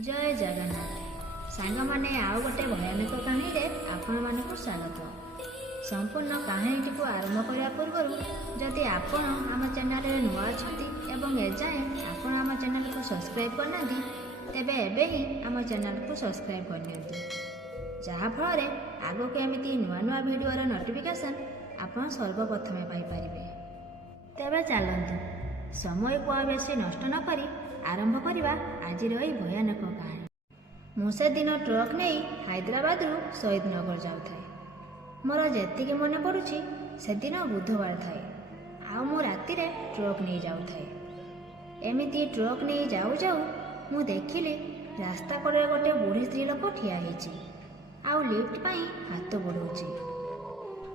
जय जगन्नाथ सांग मैंने आउ गोटे भयानक कहानी रे आपण मानक स्वागत। संपूर्ण कहानी को आरंभ करने पूर्व जदि आपण आम चैनल नुआ एवं एजाएं आपण आम चैनल को सब्सक्राइब करना तेबे एबे ही आम चैनल को सब्सक्राइब करनी जहाँफल आग को एमती नुआ नुआ भिडियोर नोटिफिकेशन आपण सर्वप्रथमे पाइपर। तेबे चलतु समय को बेसी नष्ट न करी आरंभ करवा आज भयानक कहानी। मु से दिन ट्रक नहीं हैदराबाद रु शहीदनगर जाऊे। मोर जेतिकी मन पड़ुछि से दिन बुधवार थाए आ मु राति रे ट्रक नहीं जाऊे। एमिति ट्रक नहीं जाऊ जाऊ मु देखिली रास्ता कड़े गोटे बुढ़ी स्त्री लोक ठिया होइछि आउ लिफ्ट पाई हाथ बढ़ाऊछि।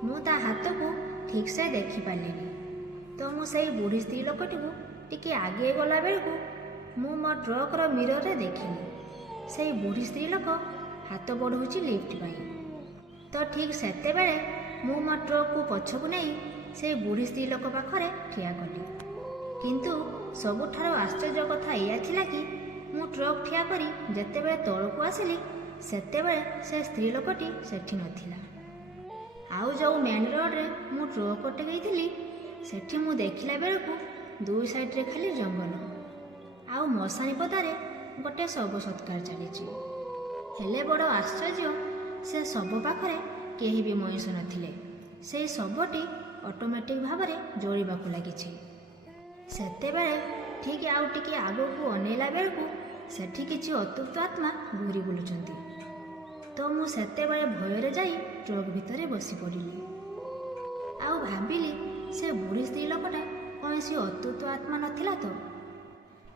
मु ता हाथ को ठीक से देखि पारिलिनी तो मु सेई बुढ़ी स्त्री लोकटी को टिके आगे गला बेलू मु मो ट्रकर मिरर रे देखिली से बुढ़ी स्त्री लोक हाथ बढ़ाऊँ लिफ्ट पाई। तो ठीक सेते बेले मु मो ट्रक को पछकू नहीं से बुढ़ी स्त्री लोक पाखरे ठिया कली। किंतु सबुठार आश्चर्य कथा या थिला कि मु ट्रक ठिया करी जेते बेले तळकू आसिली सेते बेले से स्त्री लोकटी सेठी नथिला। आउ जो मेन रोड रे मु ट्रक अटकैथिली सेठी मु देखिला बेलकू दुई साइड रे खाली जंगल आउ मशानी पदारे गोटे शव सत्कार चली। हेले बड़ आश्चर्य से शव पाखरे केही भी मनीष नथिले। से शवटी ऑटोमेटिक भाव में जलिबा को लागिछि। सेते बेले ठीक आउ टिके आगो को अनेला बेलकू सेठी किछि अतृप्त आत्मा घूरी बुलुचंती। तो मु सेते बेले भୟରେ जाई ट्रक भितरे बसी पड़िली आउ भाबिली से बुढ़ी स्त्री लोकटा कौनसी अतृप्त आत्मा नथिला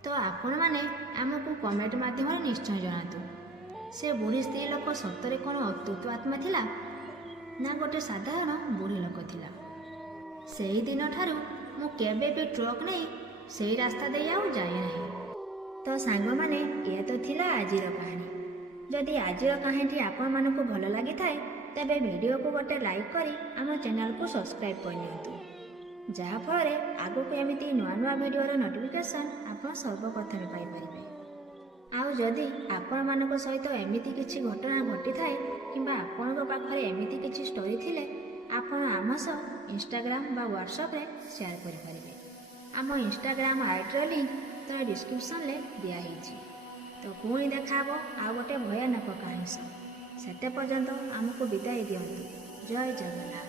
तो आपण माने आमको कमेंट माध्यम निश्चय जनातु से बुढ़ी स्त्री लोक सतरे कौन अतृप्त आत्मा थिला ना गोटे साधारण बुढ़ी लोक थिला। सेही दिन ठारू मु केबे भी ट्रक नहीं सेही रास्ता दे आउ जाए नहीं। तो सांग माने ये तो थिला आजिर कहानी। जदि आजिर कहानी आपण मानकु भल लागि थाए तेबे वीडियो को गोटे लाइक करी आम चैनल को सब्सक्राइब करनियंतु जहाँफल आगक एमती नुआ नुआ भिडियोर नोटिफिकेशन आप सर्वप्रथमे पाइपर। आउ जदि आपण मानक सहित एमती किछि घटना घटी थाए किंबा आपणक पाखरे एमती किछि स्टोरी थिले आपण आम सह इंस्टाग्राम बा व्हाट्सएप रे शेयर करिपारिबे। आम इंस्टाग्राम आईडी लिंक तो डिस्क्रिप्शन ले दिया हिची। तो पुणी देखाबो आ गोटे भयानक कहानी सह। सेते पर्यंत आमको विदाई दियंतु। जय जगन्नाथ।